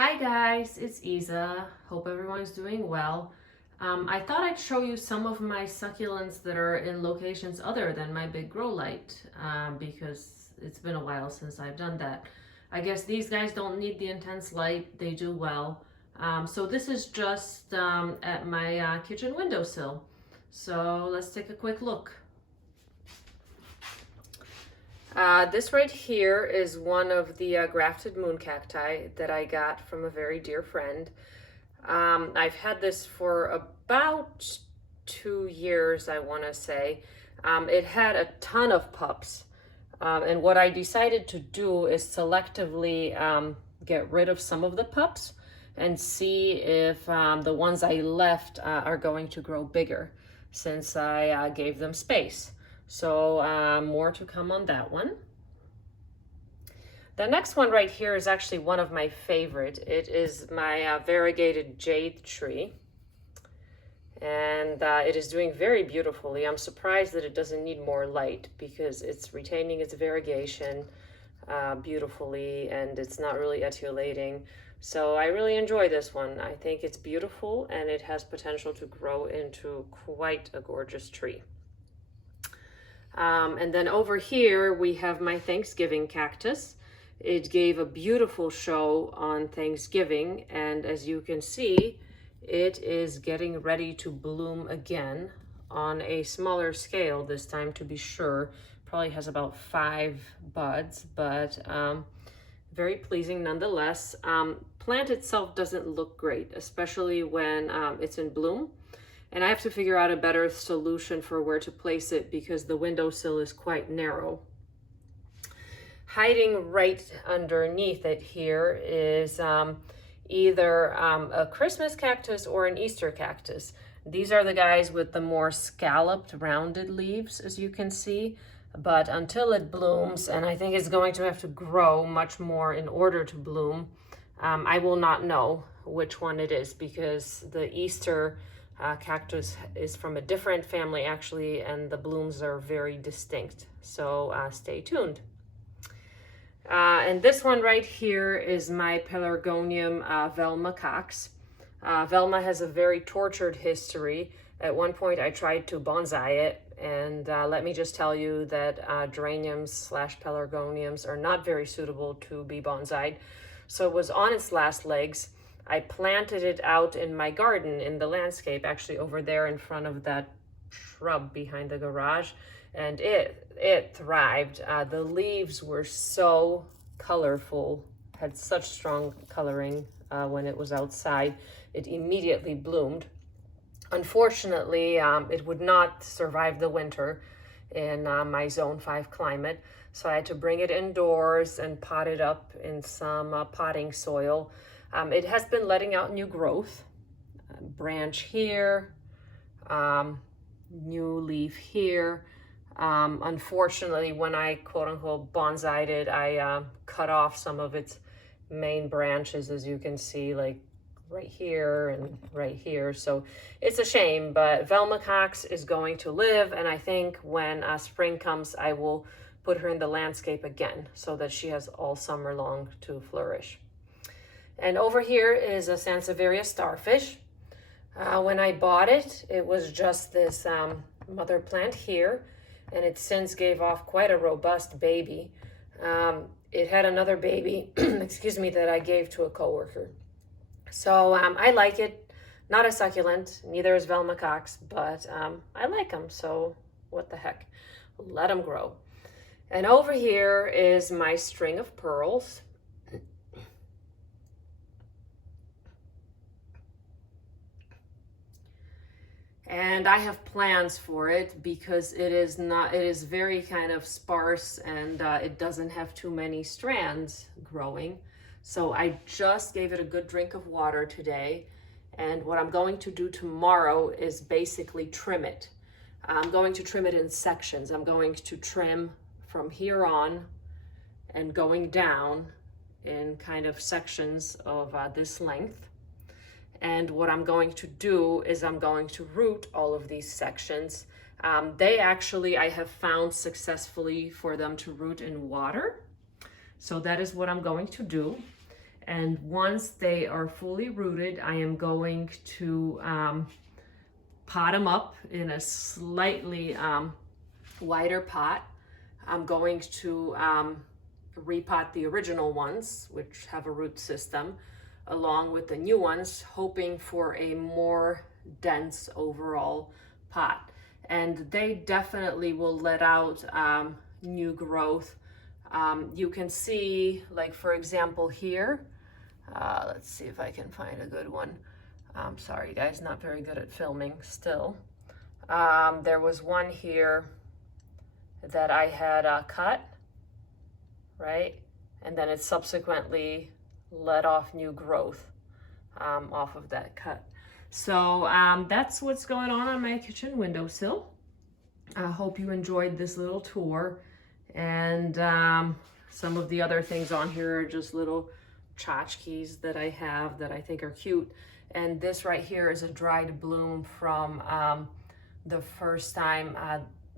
Hi guys, it's Isa. Hope everyone's doing well. I thought I'd show you some of my succulents that are in locations other than my big grow light because it's been a while since I've done that. I guess these guys don't need the intense light, they do well. So this is just at my kitchen windowsill. So let's take a quick look. This right here is one of the grafted moon cacti that I got from a very dear friend. I've had this for about 2 years, I want to say. It had a ton of pups. And what I decided to do is selectively get rid of some of the pups and see if the ones I left are going to grow bigger since I gave them space. So more to come on that one. The next one right here is actually one of my favorite. It is my variegated jade tree. And it is doing very beautifully. I'm surprised that it doesn't need more light because it's retaining its variegation beautifully and it's not really etiolating. So I really enjoy this one. I think it's beautiful and it has potential to grow into quite a gorgeous tree. And then over here we have my Thanksgiving cactus. It gave a beautiful show on Thanksgiving, and as you can see, it is getting ready to bloom again on a smaller scale this time, to be sure. Probably has about 5 buds, but very pleasing nonetheless. Plant itself doesn't look great, especially when it's in bloom. And I have to figure out a better solution for where to place it because the windowsill is quite narrow. Hiding right underneath it here is either a Christmas cactus or an Easter cactus. These are the guys with the more scalloped, rounded leaves, as you can see. But until it blooms, and I think it's going to have to grow much more in order to bloom, I will not know which one it is because the Easter cactus is from a different family actually, and the blooms are very distinct. So stay tuned. And this one right here is my Pelargonium Velma Cox. Velma has a very tortured history. At one point I tried to bonsai it, and let me just tell you that geraniums / pelargoniums are not very suitable to be bonsaied. So it was on its last legs. I planted it out in my garden in the landscape, actually over there in front of that shrub behind the garage, and it thrived. The leaves were so colorful, had such strong coloring when it was outside. It immediately bloomed. Unfortunately, it would not survive the winter in my zone 5 climate, so I had to bring it indoors and pot it up in some potting soil. It has been letting out new growth, branch here, new leaf here. Unfortunately, when I quote-unquote bonsaied it, I cut off some of its main branches, as you can see, like right here and right here. So it's a shame, but Velma Cox is going to live, and I think when spring comes, I will put her in the landscape again so that she has all summer long to flourish. And over here is a Sansevieria starfish. When I bought it, it was just this mother plant here, and it since gave off quite a robust baby. It had another baby, excuse me, that I gave to a coworker. So I like it. Not a succulent, neither is Velma Cox, but I like them, so what the heck. Let them grow. And over here is my string of pearls. And I have plans for it because it is very kind of sparse, and it doesn't have too many strands growing. So I just gave it a good drink of water today. And what I'm going to do tomorrow is basically trim it. I'm going to trim it in sections. I'm going to trim from here on and going down in kind of sections of this length. And what I'm going to do is I'm going to root all of these sections. They actually, I have found successfully for them to root in water. So that is what I'm going to do. And once they are fully rooted, I am going to pot them up in a slightly wider pot. I'm going to repot the original ones, which have a root system, along with the new ones, hoping for a more dense overall pot. And they definitely will let out new growth. You can see, like for example here, let's see if I can find a good one. I'm sorry guys, not very good at filming still. There was one here that I had cut, right? And then it subsequently let off new growth off of that cut. So that's what's going on my kitchen windowsill. I hope you enjoyed this little tour. And some of the other things on here are just little tchotchkes that I have that I think are cute. And this right here is a dried bloom from the first time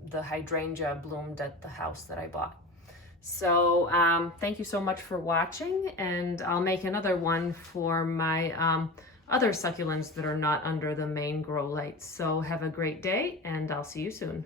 the hydrangea bloomed at the house that I bought. So thank you so much for watching, and I'll make another one for my other succulents that are not under the main grow lights. So have a great day, and I'll see you soon.